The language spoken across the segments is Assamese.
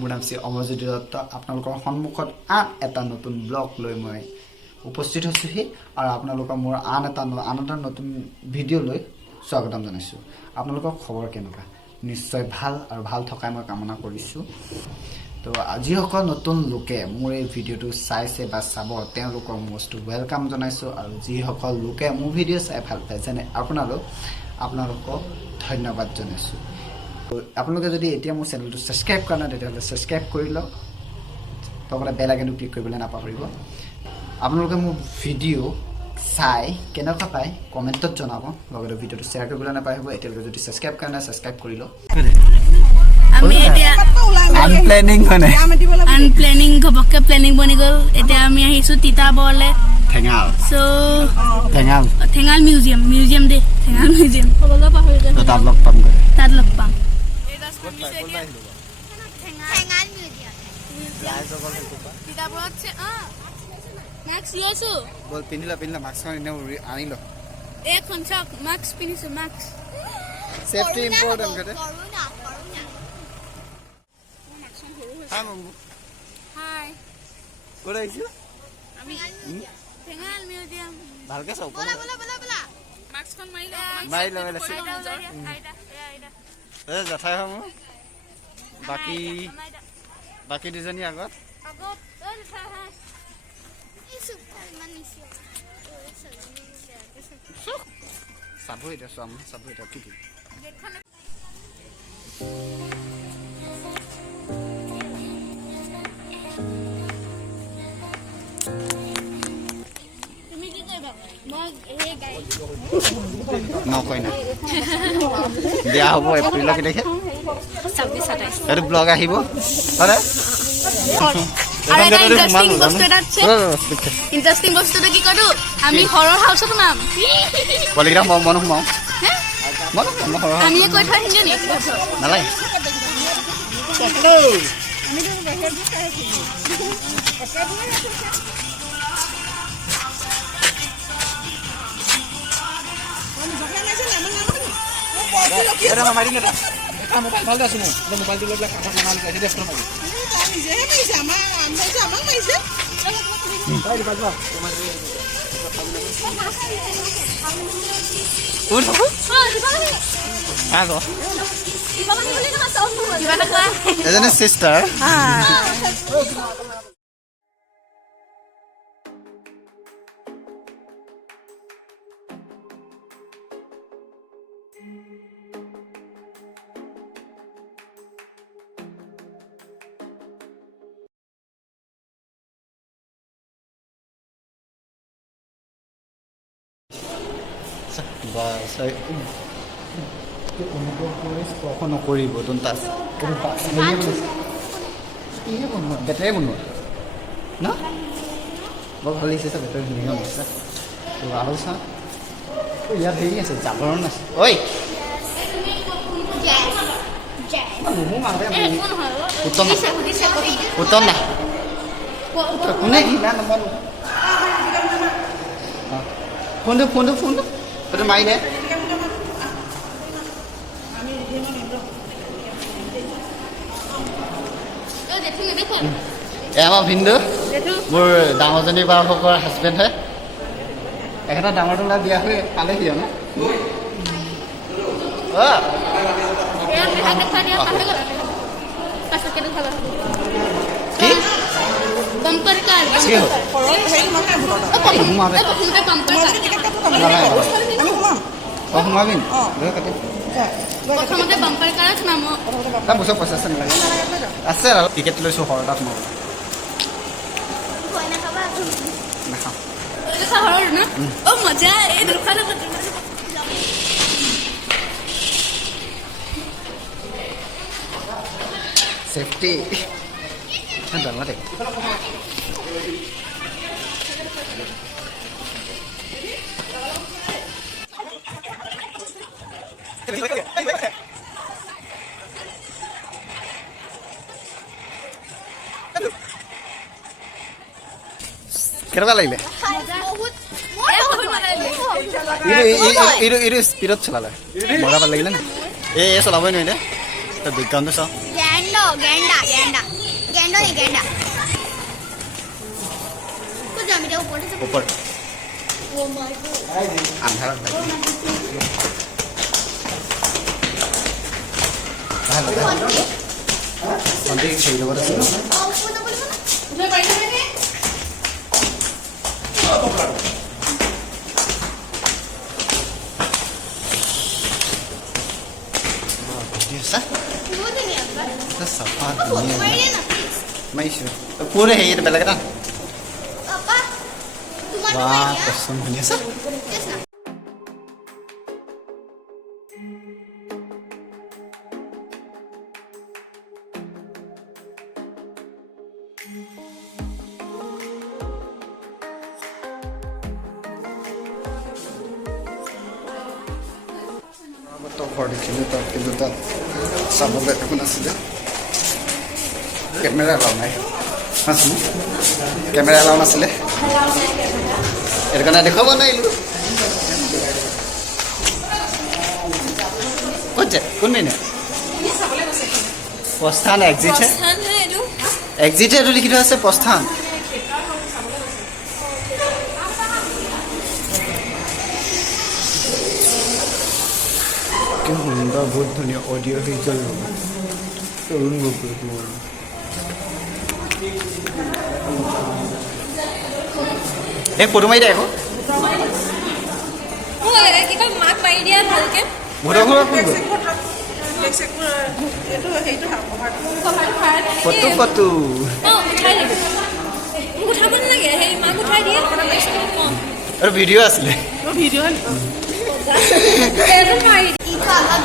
মোৰ নাম শ্ৰী অমৰজ্যোতি দত্ত আপোনালোকৰ সন্মুখত আন এটা নতুন ব্লগ লৈ মই উপস্থিত হৈছোহি আৰু আপোনালোকৰ মোৰ আন এটা নতুন ভিডিঅ' লৈ স্বাগতম জনাইছোঁ আপোনালোকৰ খবৰ কেনেকুৱা নিশ্চয় ভাল আৰু ভাল থকাই মই কামনা কৰিছোঁ তো যিসকল নতুন লোকে মোৰ এই ভিডিঅ'টো চাইছে বা চাব তেওঁলোকৰ মষ্ট ৱেলকাম জনাইছোঁ আৰু যিসকল লোকে মোৰ ভিডিঅ' চাই ভাল পায় যেনে আপোনালোকক ধন্যবাদ জনাইছোঁ আপোনালোকে যদি এতিয়া মোৰ চেনেলটো ছাবস্ক্ৰাইব কৰা নাই তেতিয়াহ'লে ছাবস্ক্ৰাইব কৰি লওক লগতে বেল আইকনটো ক্লিক কৰিবলৈ নাপাহৰিব আপোনালোকে মোৰ ভিডিঅ' চাই কেনেকুৱা পায় কমেণ্টত জনাব লগতে ভিডিঅ'টো শ্বেয়াৰ কৰিবলৈ নাপাহৰিব এতিয়ালৈকে যদি ছাবস্ক্ৰাইব কৰা নাই ছাবস্ক্ৰাইব কৰি লওক আমি এতিয়া আনপ্লেনিং ঘপককে প্লেনিং বনি গ'ল এতিয়া আমি আহিছোঁ তিতাবৰলে ঠেঙাল মিউজিয়াম দে ঠেঙাল মিউজিয়াম তাত লগ পাম ভালকে চাওক জঠাই হম বাকী দুজনী আগত চাব এতিয়া চাব এতিয়া কি নকয় না বিয়া হ'ব এপ্ৰিলৰ কি দেখে এইটো ব্লগ আহিব ইণ্টাৰেষ্টিং বস্তুটো কি কৰো আমি হৰৰ হাউচত সোমাম পোৱালিকেইটা মন সোমাওঁ আমিয়ে কৈ থৈ আহিম নি নালাগে এজনী চিষ্টাৰ অনুগ্ৰহ কৰি স্পৰ্শ নকৰিব বেটেৰী বনোৱা ন বৰ ভাল লাগিছে বেটেৰী ধুনীয়া বনাইছে আৰু চা ইয়াত হেৰি আছে জাগৰণ আছে ঐ উত্তম না কোনে কি না নম্বৰ ফোনটো সেইটো মাৰি দে আমাৰ ভিন্দু মোৰ ডাঙৰজনী বাৰকৰ হাজবেণ্ড হয় একেটা ডাঙৰ ডাঙৰ বিয়া হৈ পালেহি ন সোমাবি প্ৰথমতে বাম্পাৰ কাৰত নাম বছৰ পইচা নালাগে আছে আৰু টিকেট লৈছোঁ সৰতাত মই নাখাওঁ মজা এই চেফটি ডাঙৰ কেনেকুৱা লাগিলে এইটো স্পীডত চলালে মজা ভাল লাগিলে নে এই চলাবই নোৱাৰিলে বিজ্ঞানটো চাওঁ গেন্ডা গেন্ডা গেন্ডা নেই গেন্ডা তো জমিটা উপরে ऊपर ও মাই গড अंधारा সন্ধিক সেই লগত আছে উঠে পাইছে নে দিছা কোনে নি আবার সফা মাইরে না প্লিজ মাইছো পুরে হেই বেলেগ এটা আপা তোমার বাহ কসম শুনিছা না তো ফটো খিনি তো কিন্তু তাত চাবলৈ একো নাছিলে কেমেৰা এলাও নাই আছোঁ কেমেৰা এলাও নাছিলে সেইটো কাৰণে দেখুৱাব নোৱাৰিলোঁ ক'ত যায় কোন মিনে প্ৰস্থান এক্সিটহে এক্সিটহে এইটো লিখি থোৱা আছে প্ৰস্থান কি সুন্দৰ বহুত ধুনীয়া অডিঅ' ভিজুৱেল তৰুণ গগৈ মোৰ এই ফটো মাৰি দে আকৌ মাক মাৰি দিয়া ভালকে ভোটৰ ঘৰৰ কোন গ'ল ফটো ফটো উঠাব নালাগে সেই মাক উঠাই দিয়ে আৰু ভিডিঅ' আছিলে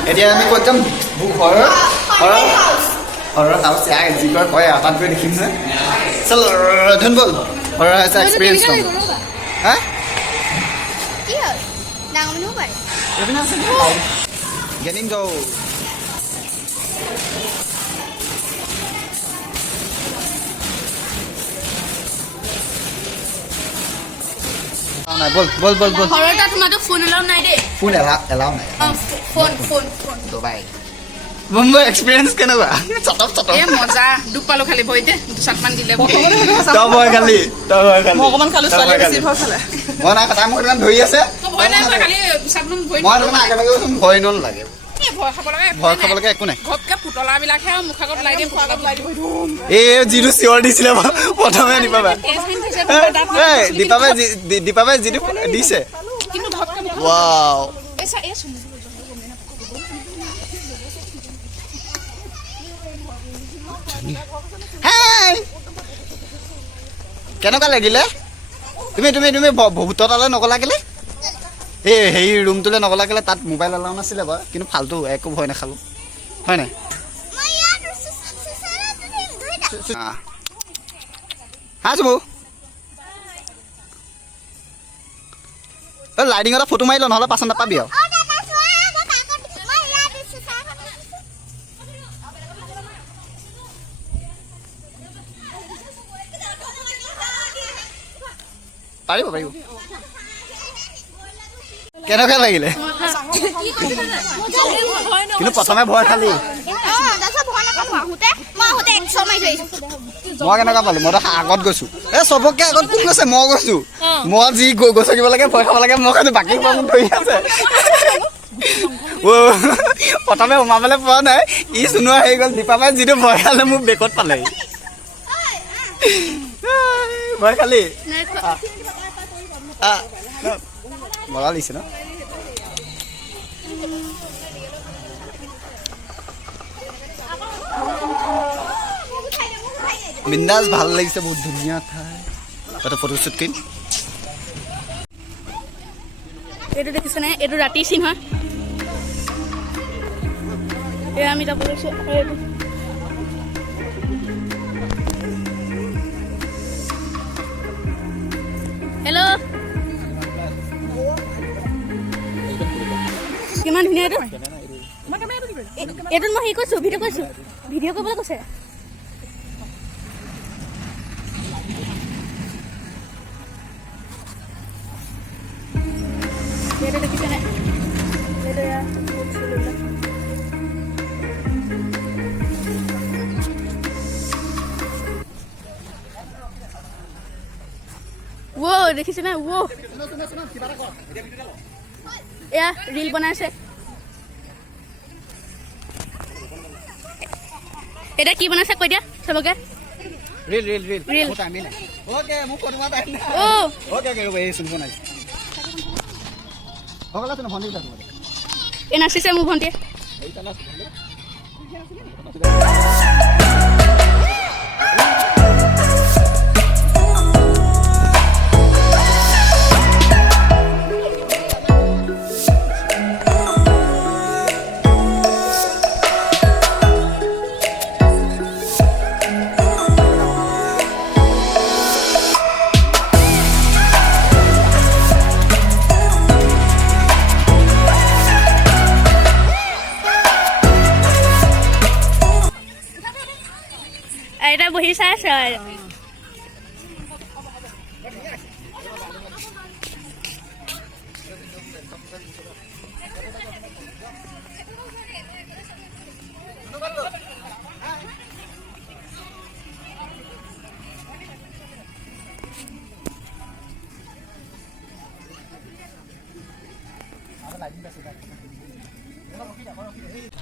এতিয়া আমি ক'ত যাম ঘৰৰ হাউচ যি কয় কয় তাত গৈ দেখিম নহয় চল ধুন বল ঘৰৰ হাউচ এক্সপিৰিয়েঞ্চ ল'ম হা কি হ'ল ডাঙৰ মানুহ পাৰে এইপিনে আছে গেনিং যাওঁ নাই বল বল বল বল ঘৰৰ তাত তোমাৰতো ফোন এলাও নাই দেই ফোন এলাও নাই ফোন দুবাই মুম্বাই এক্সপিৰিয়েঞ্চ কেনেকুৱা চটপ চটপ এ মজা দুখ পালো খালি ভৰিতে দুচাটমান দিলে তই ভয় খালি মই অকমান খালো ছোৱালী বেছি ভয় খালে মই নাই তাই মোক ইমান ধৰি আছে ভয় নাই খোৱা, খালি দুচাটমান ভৰি মই তোমাৰ আগে ভাগে ভয় নালাগে এই ভয় খাব লাগে ভয় খাব লগা একো নাই ঘপকে পুতলাবিলাকহে আৰু মুখ আগত লাই দিয়ে মুখ আগত লাই দিব এই যিটো চিঞৰ দিছিলে প্ৰথমে দীপাবাই দীপাবাই যিটো দিছে কিন্তু ঘপকে ৱাও এই চা এই চুমি হেই কেনেকুৱা লাগিলে তুমি তুমি তুমি ভূতৰ তালৈ নগলা কেলে এই হেৰি ৰুমটোলৈ নগলা কেলে তাত মোবাইল এলাও নাছিলে বাৰু কিন্তু ফাল্টু একো ভয় নাখালোঁ হয় নাই মই ইয়াত ধুইটা হা চুবু লাইটিং এটা ফটো মাৰি ল নহ'লে পাছত নাপাবি আৰু অ দাদা চোৱা মই কাকত মই ইয়াত দিছো চাহখন পাৰিব পাৰিব কেনেকুৱা লাগিলে কিন্তু প্ৰথমে ভয় খালি অ দাদা ভয় নকৰো মই আহোঁতে 100 মাৰি থৈছো মই কেনেকুৱা পালো মইতো আগত গৈছো এই চবকে আগত কোন গৈছে মই গৈছো মই যি গৈ থাকিব লাগে ভয় খাব লাগে মই খালি বাকী কিবা মোক ধৰি আছে প্ৰথমে সোমাবলৈ পোৱা নাই ই চুনুৱা হৈ গ'ল দীপাবাই যিটো ভয় খালে মোক বেকত পালে ভয় খালি মৰা লাগিছে ন বিন্দাস ভাল লাগিছে বহুত ধুনীয়া ঠাই এটা ফটোশ্বুট কৰিম এইটো দেখিছেনে এইটো ৰাতিৰ চিন হয় এয়া আমি যাব লৈছোঁ হেল্ল' কিমান ধুনীয়া এইটো এইটোত মই হেৰি কৈছোঁ ভিডিঅ' কৰিছোঁ ভিডিঅ' কৰিবলৈ কৈছে এইটো দেখিছেনে এইটো দেখিছে না এয়া ৰিল বনাইছে এটা কি বনাইছে কৈ দিয়া চবকে ৰিল ৰিল ওকে মোক ফটো মাৰা নাই অ ওকে ৰ'ব এই শুন নাই হগলা তুমি ফোন দিলা তোমাক এই নাচিছে মোৰ ভণ্টিয়ে এইটা না এটা বহি চাই আছে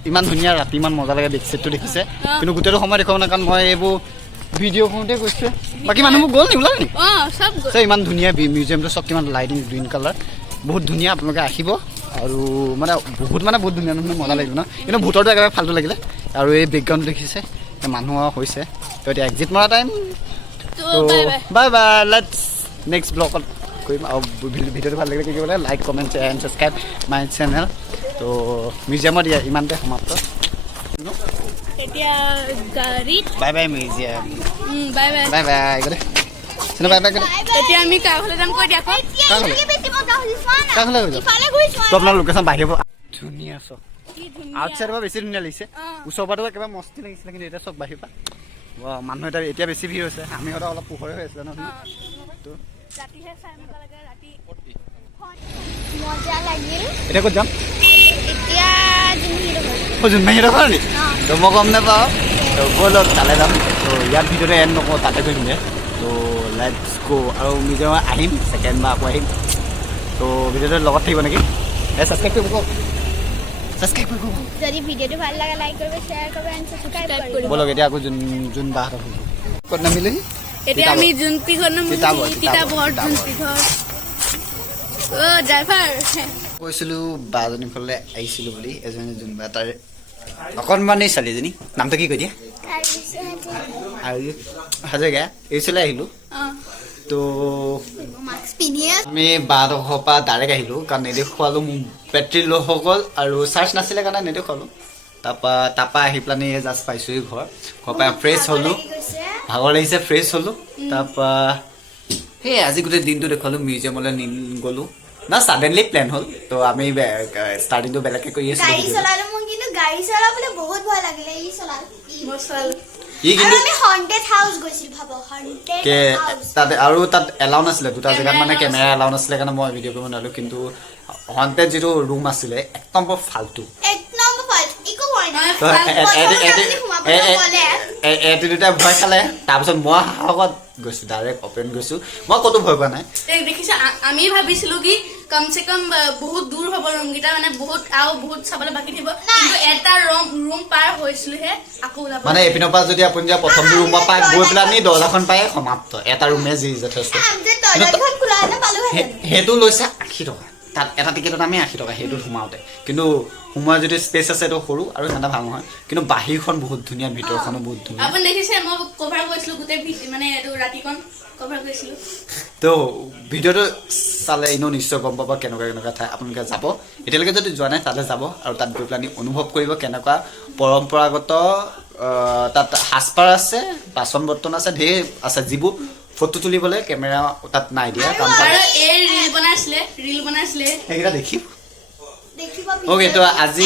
ইমান ধুনীয়া ৰাতি ইমান মজা লাগে বেকছেটটো দেখিছে কিন্তু গোটেইটো সময় দেখাব না কাৰণ মই এইবোৰ ভিডিঅ' কৰোঁতে কৈছে বাকী মানুহবোৰ গ'ল নি ওলাই নি চব ইমান ধুনীয়া মিউজিয়ামটো চব কিমান লাইটিং গ্ৰীণ কালাৰ বহুত ধুনীয়া আপোনালোকে আহিব আৰু মানে বহুত ধুনীয়া ধুনীয়া মজা লাগিব ন কিন্তু ভূতৰটো একেবাৰে ফাল্টু লাগিলে আৰু এই বেকগ্ৰাউণ্ডটো দেখিছে মানুহ হৈছে তো এতিয়া এক্সিট মৰা time bye bye let's next ব্লগত কৰিম আৰু ভিডিঅ'টো ভাল লাগিলে কি কৰিব লাগে like comment and subscribe my channel তো মিউজিয়ামত ইমানতে সমাপ্ত এতিয়া গাড়ীত bye bye museum bye bye bye bye গ'লে চিনে বাই বাই গ'লে এতিয়া আমি কাৰলৈ যাম কৈ দিয়া আকৌ কাৰলৈ গৈ যাম তো আপোনাৰ লোকেশ্যন বাঢ়িব ধুনীয়া চব আউটছাইডৰ পৰা বেছি ধুনীয়া লাগিছে ওচৰৰ পৰা একেবাৰে মস্তি লাগিছিলে কিন্তু এতিয়া চব বাঢ়িবা মানুহ এতিয়া বেছি ভিৰ হৈছে আমি হয়তো অলপ পোহৰে হৈ আছিলে ন তো ৰাতিহে চাই আহিব লাগে ৰাতি মজা লাগিল এতিয়া ক'ত যাম এতিয়া জোনমাহীহঁতৰ ঘৰ নি তো মই গম নাপাওঁ তো ব'লক তালৈ যাম তো ইয়াত ভিডিঅ'টো এণ্ড নকওঁ তাতে কৰিমগৈ তো লেটছ গ' আৰু মিউজিয়ামত আহিম ছেকেণ্ড বাৰ আকৌ আহিম তো ভিডিঅ'টো লগত থাকিব নেকি ছাবস্ক্ৰাইব কৰিব কওক ছাবস্ক্ৰাইব কৰিব যদি ভিডিঅ'টো ভাল লাগে লাইক কৰিব শ্বেয়াৰ কৰিব এণ্ড ছাবস্ক্ৰাইব কৰিব ব'লক এতিয়া আকৌ যোন বাহঁতৰ ক'ত নামিলেহি এতিয়া আমি যোনটি ঘৰ কিতাপৰ যোনটি ঘৰ ড্ৰাইভাৰ কৈছিলোঁ বাজনী ঘৰলৈ আহিছিলোঁ বুলি এজনী যোনবা তাৰ অকণমানেই ছোৱালীজনী নামটো কি কৈ দিয়া আৰু হাজৰিকা এই ওচৰলৈ আহিলোঁ তো আমি বাহঁতৰ ঘৰৰ পৰা ডাইৰেক্ট আহিলোঁ কাৰণ নেদেখুৱালোঁ মোৰ বেটেৰী ল' হৈ গ'ল আৰু চাৰ্জ নাছিলে কাৰণে নেদেখুৱালোঁ তাৰপৰা আহি পেলাই জাষ্ট পাইছোঁহি ঘৰৰ পৰা ফ্ৰেছ হ'লোঁ ভাগৰ লাগিছে ফ্ৰেছ হ'লোঁ তাৰপৰা সেই আজি গোটেই দিনটো দেখুৱালোঁ মিউজিয়ামলৈ গ'লোঁ না ছাডেনলি প্লেন হ'ল তো আমি ষ্টাৰ্টিংটো বেলেগকৈ কৰি আছিলোঁ গাড়ী চলালো মোৰ কিন্তু গাড়ী চলাবলৈ বহুত ভয় লাগিলে ই চলালো ই কিন্তু আমি হন্টেড হাউচ গৈছিল ভাব হন্টেড হাউচ তাতে আৰু তাত এলাউ নাছিলে দুটা জেগাত মানে কেমেৰা এলাউ নাছিলে কাৰণে মই ভিডিঅ' কৰিব নোৱাৰিলোঁ কিন্তু হন্টেড যিটো ৰুম আছিলে একদম বৰ ফাল্টু এক নম্বৰ ফাইল ইকো হয় না এটি দুটা ভয় খালে তাৰপিছত মই সাহসত গৈছোঁ ডাইৰেক্ট অপেন গৈছোঁ মই ক'তো ভয় পোৱা নাই দেখিছা আমি ভাবিছিলো কি কম চে কম বহুত দূৰ হ'ব ৰুমকেইটা মানে বহুত চাবলৈ বাকী থাকিব কিন্তু এটা ৰুম পাৰ হৈছিলোহে আকৌ ওলাব মানে এপিনৰ পৰা যদি আপুনি যে প্ৰথমটো ৰুমৰ পৰা গৈ পেলাই আমি দৰ্জাখন পাই সমাপ্ত এটা ৰুমে যি যথেষ্ট সেইটো লৈছে 80 টকা তাত এটা টিকেটত আমি 80 টকা সেইটোত সোমাওঁতে কিন্তু সোমোৱাৰ যদি স্পেচ আছে এইটো সৰু আৰু সিমানে ভাল নহয় কিন্তু বাহিৰখন বহুত ধুনীয়া ভিতৰখনো বহুত ধুনীয়া আপুনি দেখিছে মই কভাৰ কৰিছিলোঁ গোটেই মানে এইটো ৰাতিখন কভাৰ কৰিছিলোঁ তো ভিডিঅ'টো চালে এনেও নিশ্চয় গম পাব কেনেকুৱা ঠাই আপোনালোকে যাব এতিয়ালৈকে যদি যোৱা নাই তালৈ যাব আৰু তাত গৈ পেলাই অনুভৱ কৰিব কেনেকুৱা পৰম্পৰাগত তাত সাজপাৰ আছে বাচন বৰ্তন আছে ঢেৰ আছে যিবোৰ ফটো তুলিবলৈ কেমেৰা তাত নাই দিয়া কাৰণ ৰিল বনাইছিলে সেইকেইটা দেখিব অ'কে তো আজি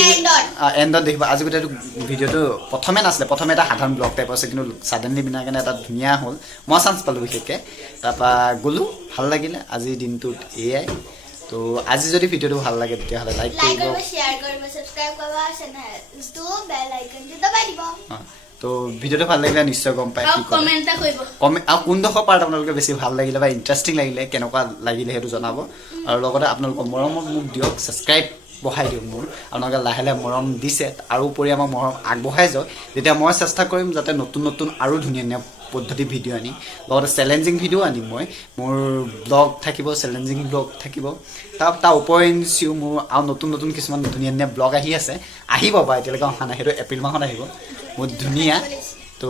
এণ্ডত দেখিব আজি গোটেইটো ভিডিঅ'টো প্ৰথমে নাছিলে প্ৰথমে এটা সাধাৰণ ব্লগ টাইপ আছে কিন্তু ছাডেনলি বিনা কাৰণে এটা ধুনীয়া হ'ল মই চান্স পালোঁ বিশেষকৈ তাৰপৰা গ'লোঁ ভাল লাগিলে আজিৰ দিনটোত এয়াই তো আজি যদি ভিডিঅ'টো ভাল লাগে তেতিয়াহ'লে লাইক কৰিব শ্বেয়াৰ কৰিব ছাবস্ক্ৰাইব কৰিব চেনেলটো বেল আইকনটো দবাই দিব তো ভিডিঅ'টো ভাল লাগিলে নিশ্চয় গম পায় আৰু কমেণ্ট এটা কৰিব কমেণ্ট আৰু কোনডোখৰ পাৰ্ট আপোনালোকে বেছি ভাল লাগিলে বা ইণ্টাৰেষ্টিং লাগিলে কেনেকুৱা লাগিলে সেইটো জনাব আৰু লগতে আপোনালোকৰ মৰমত মোক দিয়ক ছাবস্ক্ৰাইব বঢ়াই দিয়ক মোৰ আপোনালোকে লাহে লাহে মৰম দিছে আৰু উপৰি আমাৰ মৰম আগবঢ়াই যাওক তেতিয়া মই চেষ্টা কৰিম যাতে নতুন নতুন আৰু ধুনীয়া ধুনীয়া পদ্ধতি ভিডিঅ' আনি লগতে চেলেঞ্জিং ভিডিঅ' আনিম মই মোৰ ব্লগ থাকিব চেলেঞ্জিং ব্লগ থাকিব তাৰ উপৰিঞ্চিও মোৰ আৰু নতুন নতুন কিছুমান ধুনীয়া ধুনীয়া ব্লগ আহি আছে আহিব বা এতিয়ালৈকে অহা নাই সেইটো এপ্ৰিল মাহত আহিব বহুত ধুনীয়া তো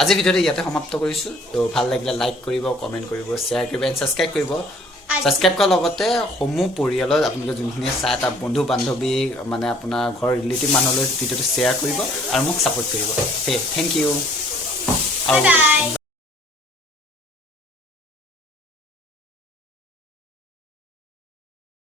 আজি ভিডিঅ'টো ইয়াতে সমাপ্ত কৰিছোঁ তো ভাল লাগিলে লাইক কৰিব কমেণ্ট কৰিব শ্বেয়াৰ কৰিব এণ্ড ছাবস্ক্ৰাইব কৰিব ছাবস্ক্ৰাইব কৰাৰ লগতে সমূহ পৰিয়ালৰ আপোনালোকে যোনখিনি চাই তাৰ বন্ধু বান্ধৱী মানে আপোনাৰ ঘৰৰ ৰিলেটিভ মানুহলৈ ভিডিঅ'টো শ্বেয়াৰ কৰিব আৰু মোক ছাপোৰ্ট কৰিব থেংক ইউ আৰু